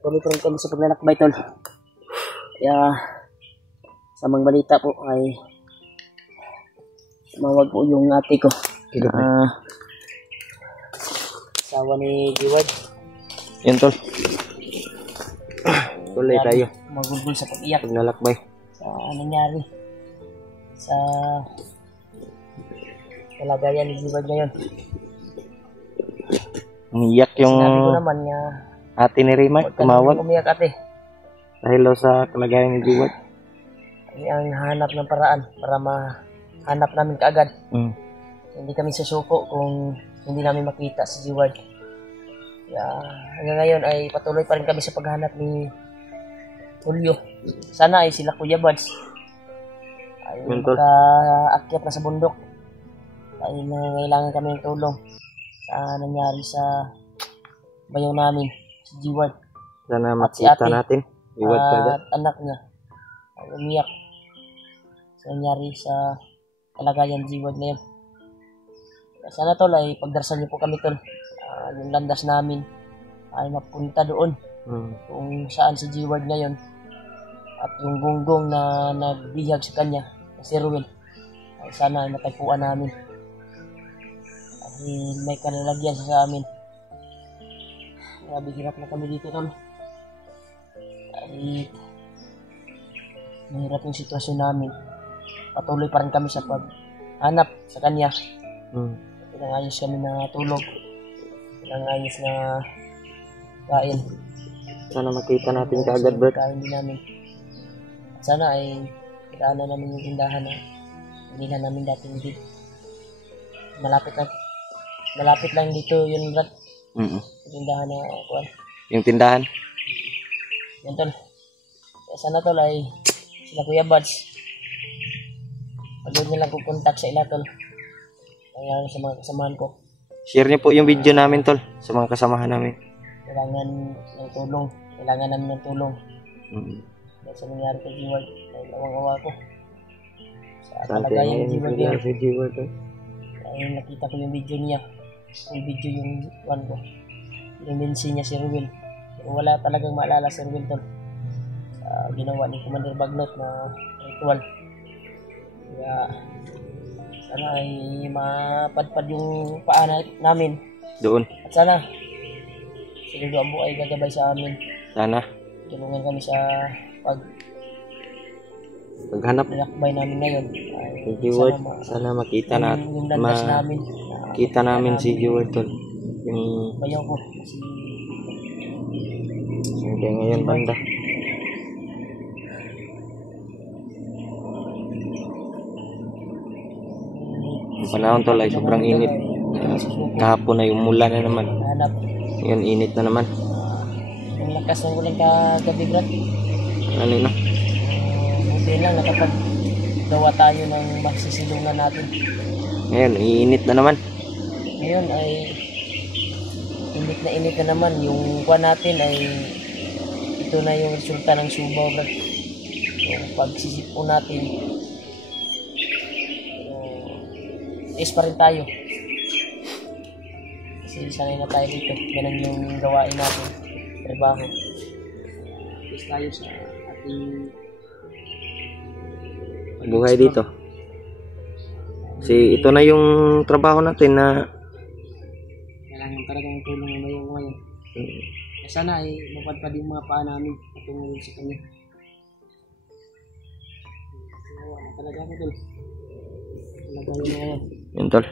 Patuloy pa rin kami sa paglalakbay, tol. Kaya sa mga balita po ay mawag po yung ate ko. Asawa ni Diwad. Yan, tol. Tuloy tayo. Magulgul sa pag-iyak. Paglalakbay. Sa nangyari sa kalagayan ni Diwad ngayon. Umiyak yung sinabi ko naman niya, ate ni Raymar, tumawag. Umiyak ate. Dahil sa kalagayan ni Diwad. Kami ang hanap ng paraan para mahanap namin kaagad. Hindi kami susuko kung hindi namin makita si Diwad. Kaya hanggang ngayon ay patuloy pa rin kami sa paghanap ni Julio. Sana ay sila Kuya Buds ay makaakyat na sa bundok. Ay nangailangan kami ng tulong sa nangyari sa bayaw namin, si Diwad. Sana at si makita ate, natin. Diwad at anak niya ay umiyak sa nangyari sa kalagayan Diwad na yun. Sana tol ay pagdarasal niyo po kami tol. Yung landas namin ay mapunta doon kung saan si Diwad ngayon at yung gunggong na nagbihag sa kanya na si Ruel ay sana ay matagpuan namin ay may kalalagyan sa amin. Grabe hirap na kami dito tol. Ay mahirap yung sitwasyon namin. Patuloy pa rin kami sa paghanap sa kanya. Pinangayos kami na tulog, pinangayos na kain. Sana makita natin kaagad, Bert. Kain din namin. At sana ay daanan namin yung tindahan na binila namin dati dito. Malapit lang dito yun, Brad. Yung tindahan na kuwan. Yung tindahan? Yan tol. Kaya sana tol ay sila Kuya Buds. Pag nyo lang kukontak sa ila tol. Kaya sa mga kasamahan ko. Share niyo po yung video namin tol sa mga kasamahan namin. Kailangan ng tulong. Kailangan namin ng tulong. Dahil sa nangyari kay Diwad, dahil awang-awa ko. Sa kalagayan ng Diwad. Ay nakita ko yung video niya. Yung video yung one ko. Limensi niya si Ruel. Pero wala talagang maalala si Ruel tol. Sa ginawa ni Commander Bagnot na ritual. Kaya sana ay mapadpad yung paa namin. Doon. At sana si Lolo Ambo ay gagabay sa amin. Sana. Tulungan kami sa paghanap lakbay namin ngayon. Si Diwad, sana makita natin. Kita namin si Diwad tol. Yung bayaw ko. kaya ngayon banda. Yung panahon tol ay sobrang init. Kahapon ay umulan na naman. Ngayon init na naman. Yung lakas ng ulan kagabi, Brad. Ano na? Buti lang nakapaggawa tayo ng magsisilungan natin. Ngayon iinit na naman. Ngayon ay init na naman. Yung kuha natin ay ito na yung resulta ng subaw, Brad. Yung pagsisipo natin is pa rin tayo. Kasi sanay na tayo dito. Ganun yung gawain natin. Trabaho. Is tayo sa ating buhay dito. Kasi ito na yung trabaho natin na kailangan talagang tulong ng mayong ngayon. Sana ay mapadpad yung mga paa namin patungkol sa kanya. Talaga ako tol. Talaga yun ngayon. Yun tol.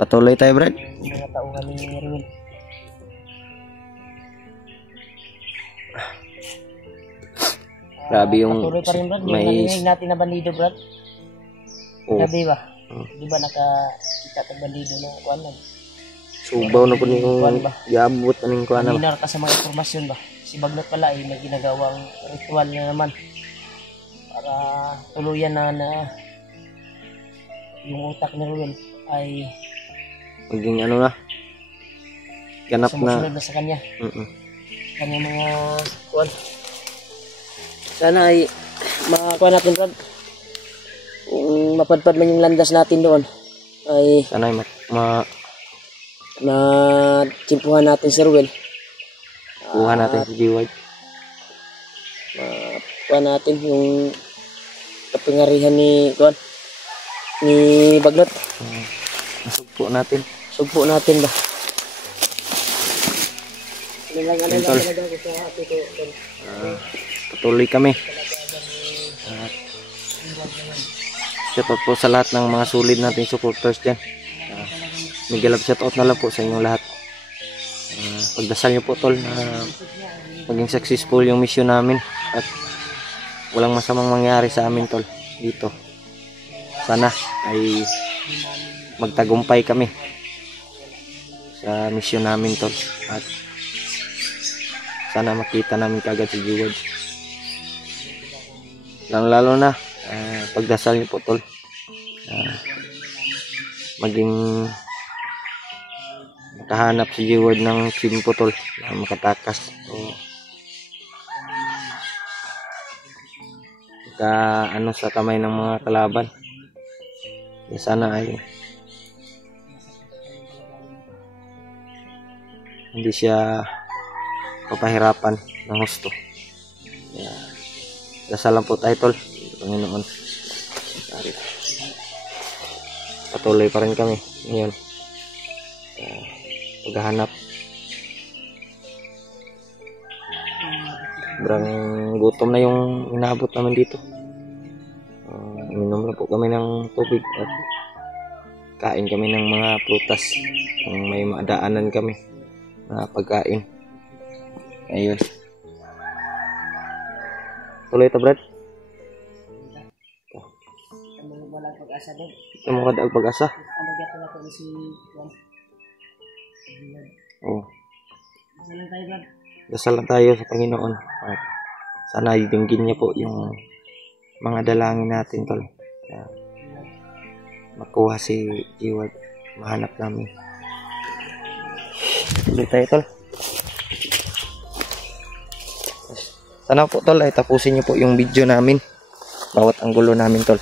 Patuloy tayo, Brad. Mga tauhan ni Ruel. Grabe yung patuloy pa rin, Brad. Yung narinig natin na bandido, Brad. Gabi ba? Di ba nakakita ng bandido na kuwan lang? Subaw na po yung yabot anong kuwan na. Minar ka sa mga informasyon ba? Si Bagnot pala ay may ginagawang ritual na naman para tuluyan na yung utak ni Ruel ay maging ano na ganap na sumusunod na sa kanya. Kanyang mga kuwan. Sana ay makakuha natin, Brad. Kung mapadpad man yung landas natin doon ay sana ay na timpuhan natin si Ruel. Kuha natin si G-Ward. Makuha natin yung kapingarihan ni Bagnot. Nasugpo natin. Sugpo natin ba? Tol. Patuloy kami. Shoutout po sa lahat ng mga solid nating supporters dyan. Miguel love shoutout na lang po sa inyong lahat. Pagdasal nyo po tol na maging successful yung mission namin at walang masamang mangyari sa amin tol dito. Sana ay magtagumpay kami sa mission namin tol at sana makita namin kagad si G-Ward. Lalo na pagdasal niyo po tol maging makahanap si G-Ward ng team po tol na makatakas o sa kamay ng mga kalaban. Sana ay hindi siya papahirapan ng husto. Dasal lang po tayo tol, Panginoon. Patuloy pa rin kami ngayon paghahanap. Sobrang gutom na yung inaabot namin dito. Minom na po kami ng tubig at kain kami ng mga prutas kung may madaanan kami na pagkain. Ayun. Tuloy ito, Brad. Walang pag-asa doon. Ito mo kada ang pag-asa. Oh. Dasal lang tayo sa Panginoon. At sana dinggin niya po yung mga dalangin natin, tol. Makuha si G-Ward. Mahanap namin. Tuloy tayo, tol. Sana po tol ay tapusin niyo po yung video namin. Bawat anggulo namin tol.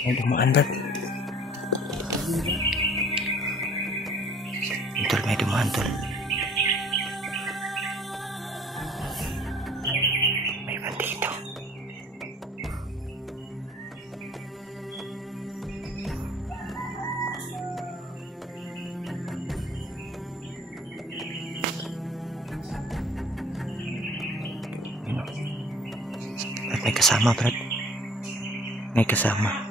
May dumaan Brad. Tol, may dumaan tol. May bandito. Brad, may kasama Brad. May kasama.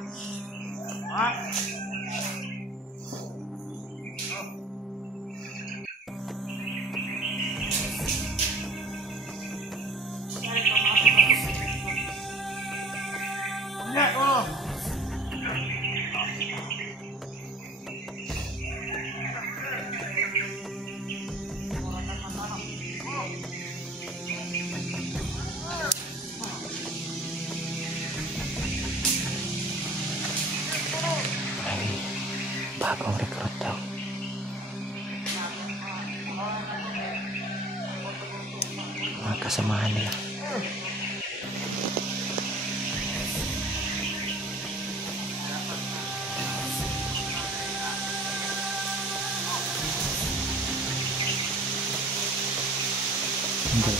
Bagong recruit daw. Mga kasamahan nila. Hindi.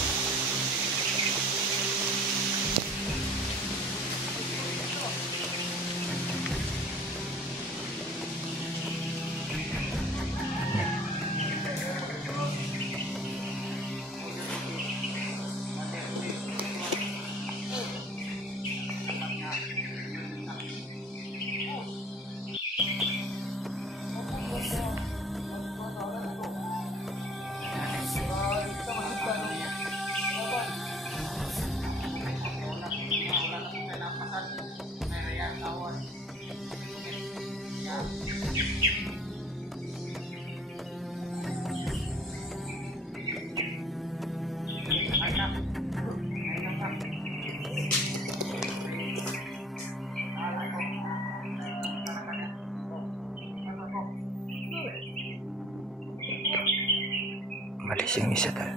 Malis yung isa tol.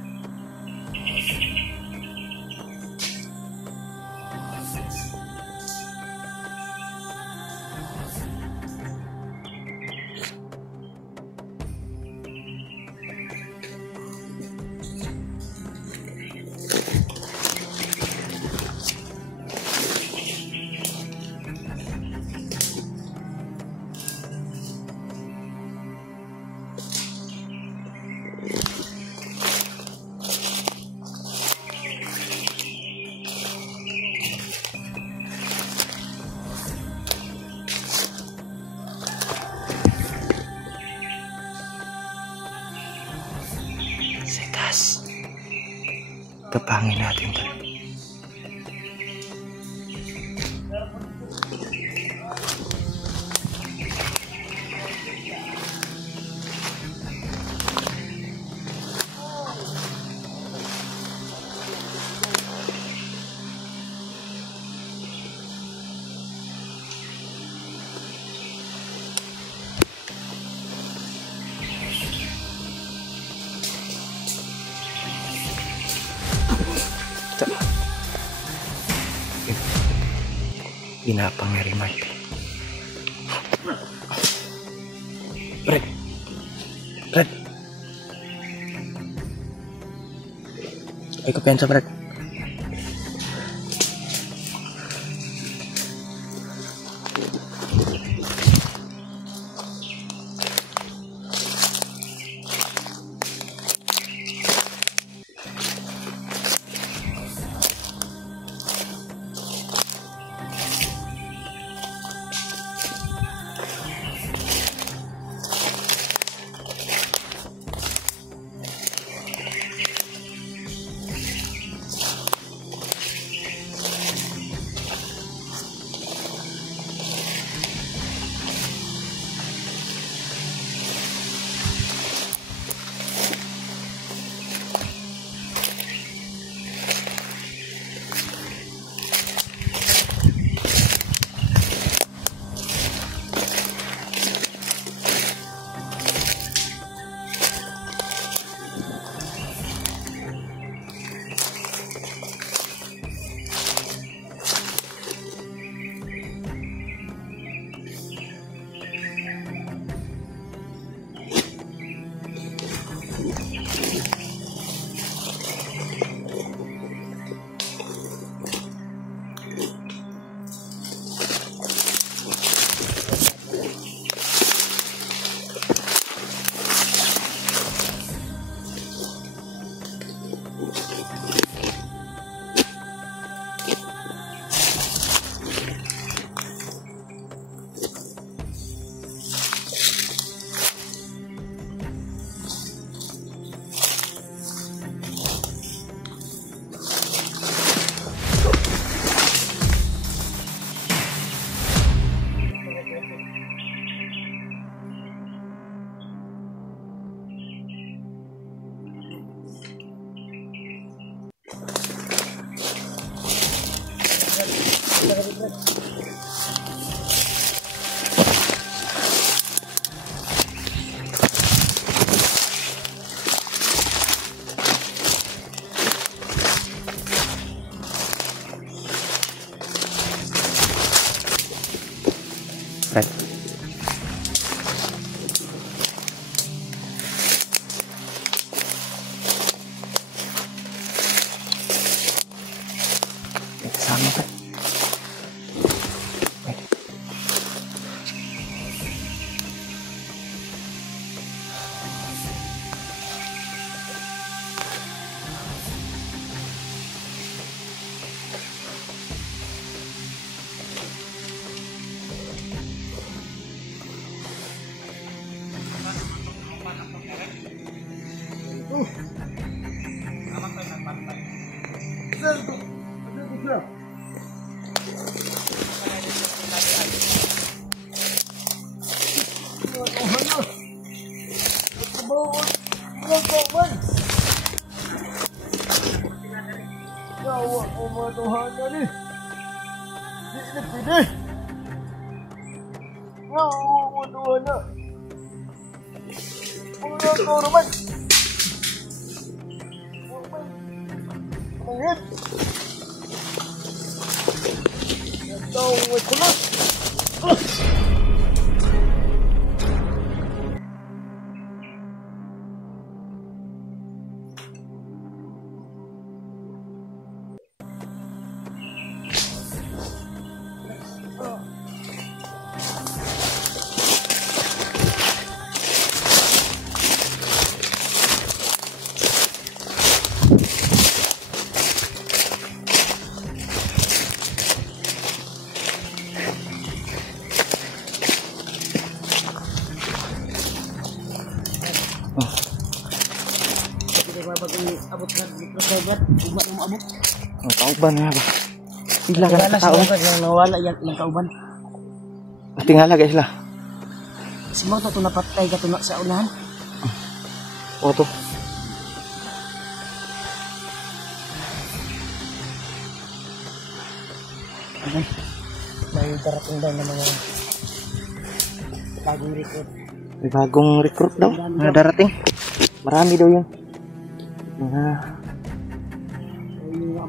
Setas. Tapangin natin tol. Ginapang na rin Mike. Brad. Brad. Ay, kapensa Brad. Right. Sama kan? Agad! Ito, wait ko na! Abot na dagat, uban ng abot. Ang kauban nga ba? Pila ka na tao. Yung nawala yung kauban. Tingala guys la. Si mo to napatay ka tuna sa unahan. O to. Okay. May darating daw na mga bagong recruit. May bagong recruit daw na darating. Marami daw yun. Mga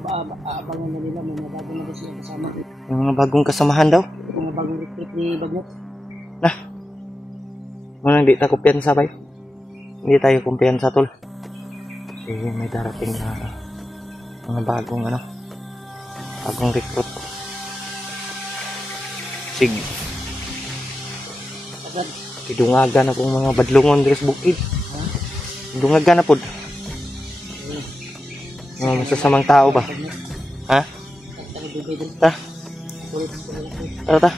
Abangan na nila mga bagong na siya kasama. yung mga bagong kasamahan daw. Mga bagong recruit ni Bagnot. Nah. Muna hindi tayo kumpiyansa ba? Hindi tayo kumpiyansa tol. Kasi may darating na mga bagong bagong recruit. Sige. Agad. Kidungaga na pong mga badlungon diri sa bukid. Kidungaga na pod. Mga masasamang tao ba? Ha? Ta? Tara ta.